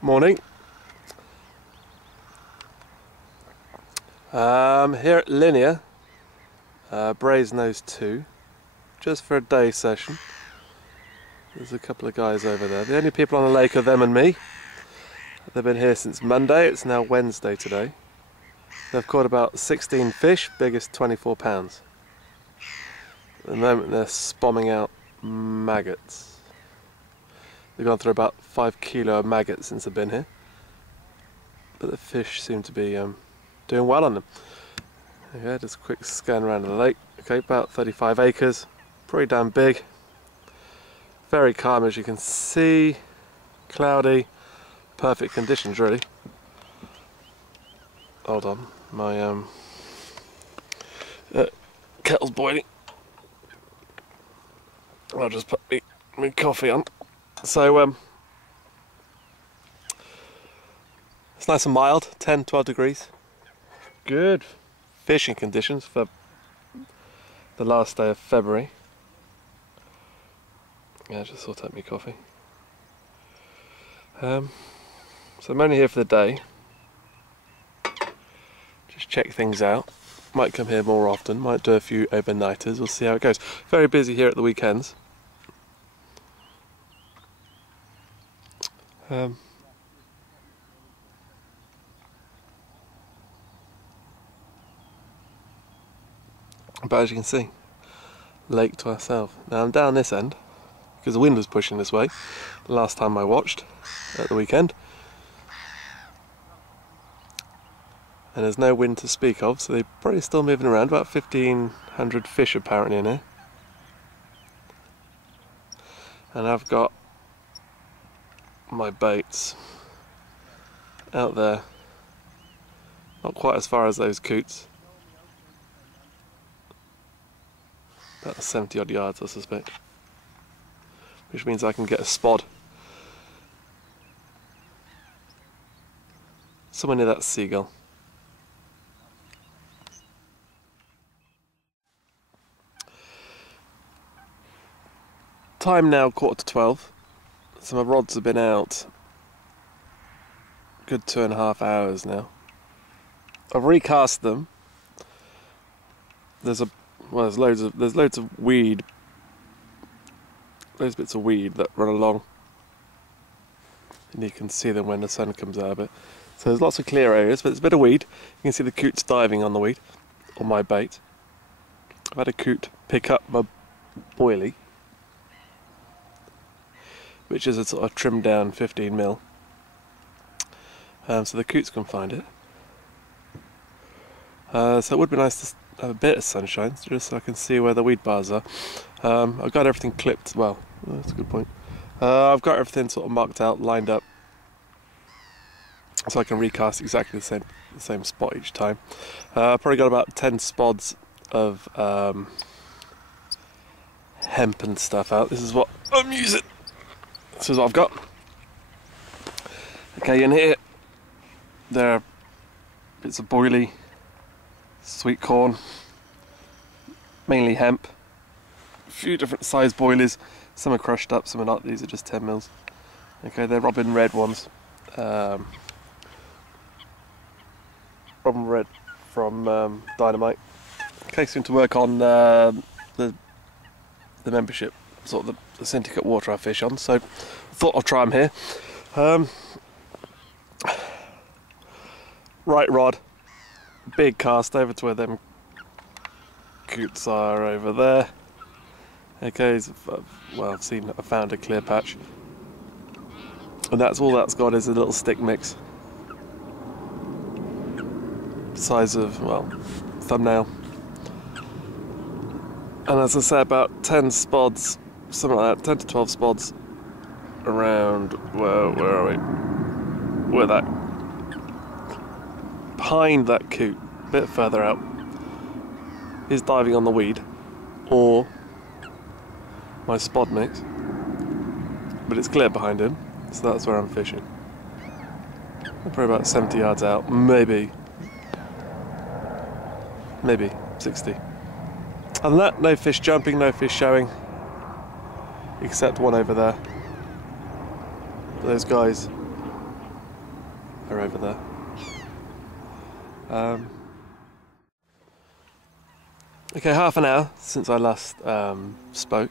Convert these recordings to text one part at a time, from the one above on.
Morning. Here at Linear, brasenose 2, just for a day session. There's a couple of guys over there. The only people on the lake are them and me. They've been here since Monday. It's now Wednesday today. They've caught about 16 fish, biggest 24 pounds. At the moment they're spomming out maggots. They've gone through about 5 kilo of maggots since I've been here. But the fish seem to be doing well on them. Okay, just a quick scan around the lake. Okay, about 35 acres. Pretty damn big. Very calm, as you can see. Cloudy. Perfect conditions, really. Hold on, my kettle's boiling. I'll just put my coffee on. So it's nice and mild, 10-12 degrees. Good fishing conditions for the last day of February. Yeah, just sort out my coffee. So I'm only here for the day. Just check things out. Might come here more often, might do a few overnighters, we'll see how it goes. Very busy here at the weekends. But as you can see, lake to ourselves. Now I'm down this end because the wind was pushing this way the last time I watched at the weekend, and there's no wind to speak of, so they're probably still moving around. About 1,500 fish apparently in here, and I've got my baits out there, not quite as far as those coots. About 70 odd yards, I suspect, which means I can get a spod somewhere near that seagull. Time now 11:45, so my rods have been out good 2.5 hours now. I've recast them. There's loads of weed, those bits of weed that run along, and you can see them when the sun comes out of it. So there's lots of clear areas, but there's a bit of weed. You can see the coots diving on the weed, on my bait. I've had a coot pick up my boilie, which is a sort of trimmed down 15mm, so the coots can find it. So it would be nice to have a bit of sunshine, just so I can see where the weed bars are. I've got everything clipped. Well, that's a good point. I've got everything sort of marked out, lined up, so I can recast exactly the same spot each time. I've probably got about 10 spods of hemp and stuff out. This is what I'm using. This is what I've got. Okay, in here there are bits of boilie, sweet corn, mainly hemp, a few different size boilies. Some are crushed up, some are not. These are just 10mm. Okay, they're Robin Red ones. Robin Red from Dynamite. Okay, seem to work on the membership, sort of the syndicate water I fish on, so I thought I'll try them here. Right rod, big cast over to where them coots are over there. Okay, so, well, I found a clear patch, and that's all that's got is a little stick mix, size of, well, thumbnail. And as I say, about 10 spods, something like that, 10 to 12 spods around, well, where are we? Where that, behind that coot, a bit further out, is diving on the weed, or my spod mix, but it's clear behind him, so that's where I'm fishing. I'm probably about 70 yards out, maybe 60. Other than that, no fish jumping, no fish showing, except one over there. Those guys are over there. Okay, half an hour since I last spoke.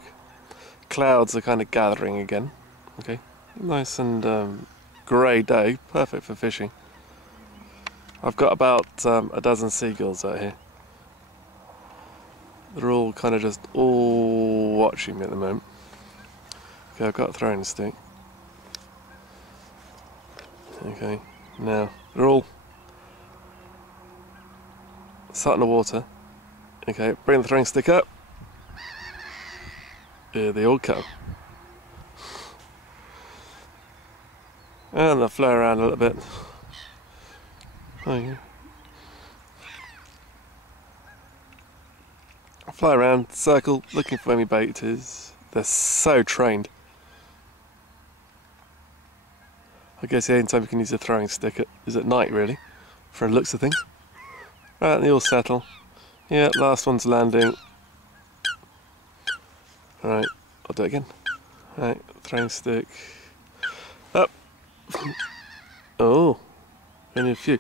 Clouds are kind of gathering again. Okay, nice and grey day, perfect for fishing. I've got about a dozen seagulls out here. They're all kind of just all watching me at the moment. Okay, I've got a throwing stick. Okay, now they're all sat in the water. Okay, bring the throwing stick up. Here they all come. And they'll flow around a little bit. Oh yeah. Fly around, circle, looking for any bait is. They're so trained. I guess the only time you can use a throwing stick is at night, really, for the looks of things. Right, and they all settle. Yeah, last one's landing. Alright, I'll do it again. Right, throwing stick. Up. Oh, only a few.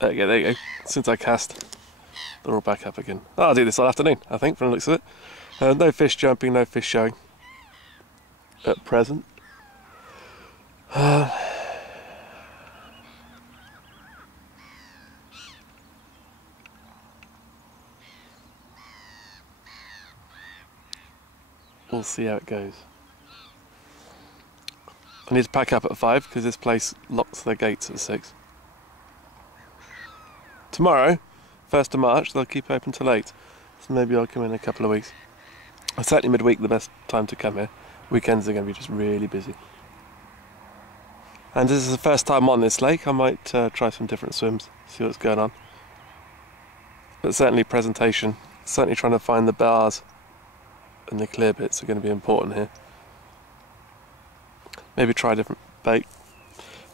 There you go. Since I cast, they're all back up again. I'll do this all afternoon, I think, from the looks of it. No fish jumping, no fish showing at present. We'll see how it goes. I need to pack up at 5 because this place locks their gates at 6. Tomorrow, 1st of March, they'll keep open till 8. So maybe I'll come in a couple of weeks. Certainly midweek the best time to come here. Weekends are going to be just really busy. And this is the first time on this lake. I might try some different swims, see what's going on. But certainly presentation, certainly trying to find the bars and the clear bits are going to be important here. Maybe try a different bait.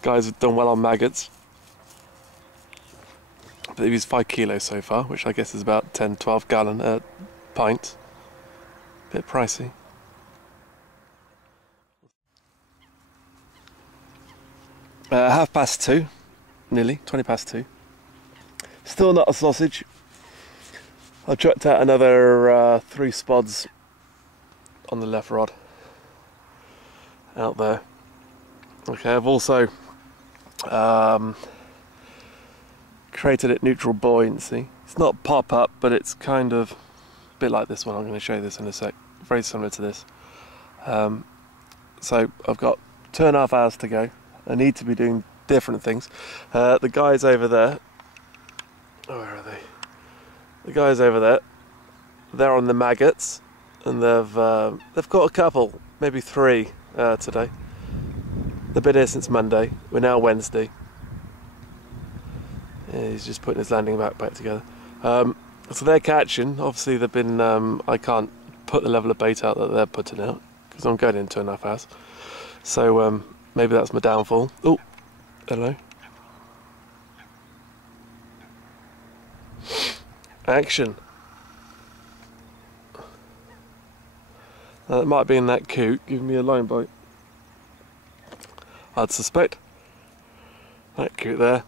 Guys have done well on maggots. They've used 5 kilos so far, which I guess is about 10-12 gallon pint. Bit pricey. Half past 2, nearly 20 past 2. Still not a sausage. I chucked out another 3 spods on the left rod out there. Okay, I've also created it neutral buoyancy. It's not pop up, but it's kind of a bit like this one. I'm going to show you this in a sec. Very similar to this. So I've got 2.5 hours to go. I need to be doing different things. The guys over there, oh, where are they? The guys over there, they're on the maggots, and they've got a couple, maybe 3 today. They've been here since Monday. We're now Wednesday. Yeah, he's just putting his landing backpack together. So they're catching. Obviously, they've been. I can't put the level of bait out that they're putting out because I'm going in 2.5 hours. So maybe that's my downfall. Oh, hello. Action. It might be in that coot giving me a line bite. I'd suspect. That coot there.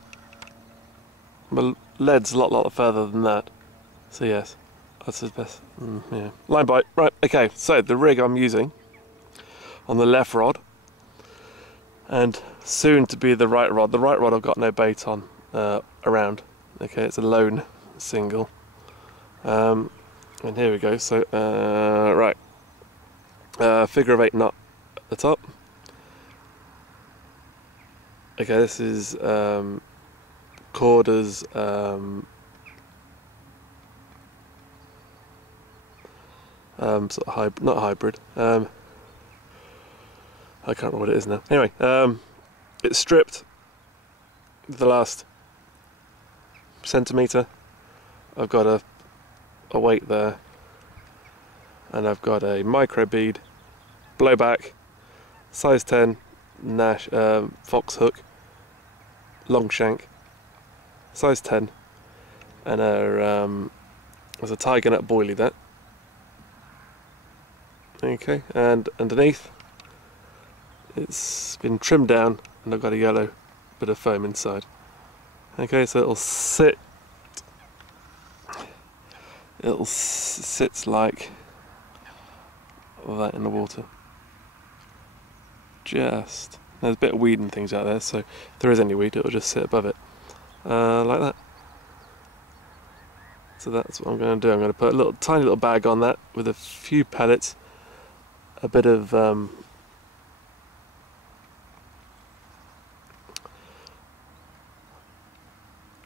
My lead's a lot further than that. So yes, that's his best. Yeah. Line bite. Right, okay, so the rig I'm using on the left rod and soon to be the right rod. The right rod I've got no bait on around. Okay, it's a lone single. And here we go. So right, figure of 8 knot at the top. Okay, this is Corder's sort of not hybrid. I can't remember what it is now. Anyway, it's stripped the last centimetre. I've got a weight there, and I've got a micro bead, blowback, size 10 Nash fox hook, long shank, size 10, and there's a tiger nut boilie there. Okay, and underneath it's been trimmed down, and I've got a yellow bit of foam inside. Okay, so it'll sit. Sits like that in the water. Just there's a bit of weed and things out there, so if there is any weed, it'll just sit above it, like that. So that's what I'm going to do. I'm going to put a tiny little bag on that with a few pellets, a bit of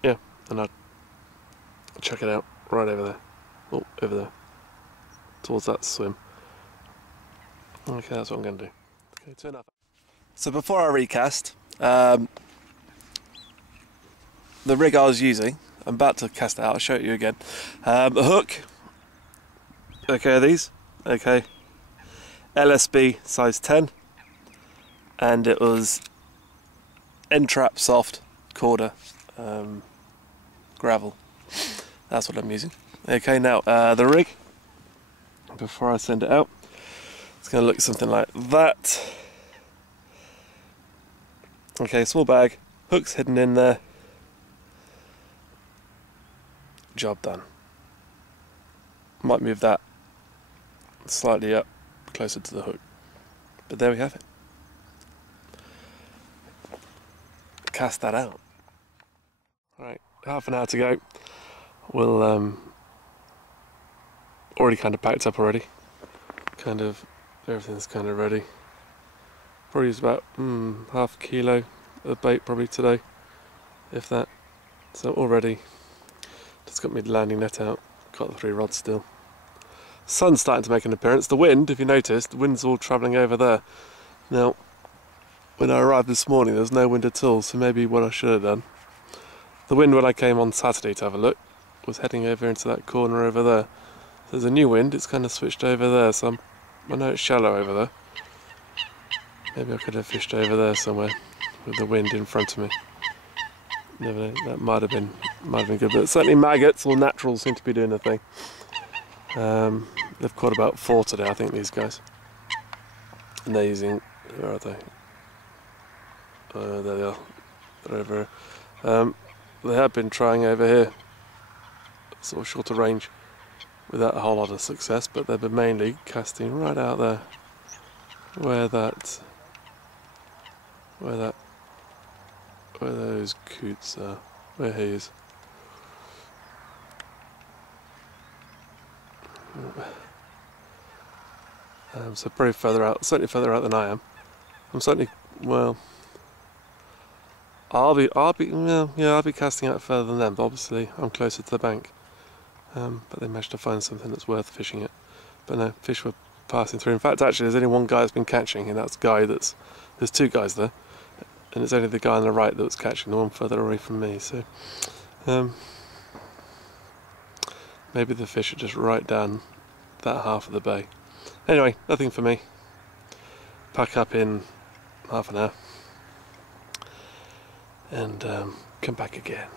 yeah, and I'll check it out right over there. Oh, over there, towards that swim. Okay, that's what I'm going to do. Okay, turn up. So before I recast, the rig I was using, I'm about to cast it out, I'll show it you again. A hook, okay, these, okay, LSB size 10, and it was N-Trap soft Corda gravel. That's what I'm using. Okay, now the rig, before I send it out, it's going to look something like that. Okay, small bag, hooks hidden in there. Job done. Might move that slightly up, closer to the hook. But there we have it. Cast that out. Right, half an hour to go. We'll already kind of packed up already. Kind of everything's kind of ready. Probably used about half a kilo of bait probably today, if that. So already, just got my landing net out. Got the 3 rods still. Sun's starting to make an appearance. The wind, if you noticed, the wind's all travelling over there. Now, when I arrived this morning, there was no wind at all. So maybe what I should have done. The wind when I came on Saturday to have a look was heading over into that corner over there. So there's a new wind. It's kind of switched over there. So I know it's shallow over there. Maybe I could have fished over there somewhere with the wind in front of me. Never know, that might have been good, but certainly maggots or naturals seem to be doing the thing. They've caught about 4 today, I think, these guys. And they're using, where are they? There they are. They're over here. They have been trying over here, sort of shorter range, without a whole lot of success, but they've been mainly casting right out there, where those coots are, where he is. So probably further out, certainly further out than I am. I'm certainly, well, I'll be casting out further than them, but obviously I'm closer to the bank. But they managed to find something that's worth fishing it. But no, fish were passing through. In fact, actually, there's only one guy that's been catching, and that's the guy there's 2 guys there. And it's only the guy on the right that was catching, the one further away from me. So maybe the fish are just right down that half of the bay. Anyway, nothing for me. Pack up in half an hour and come back again.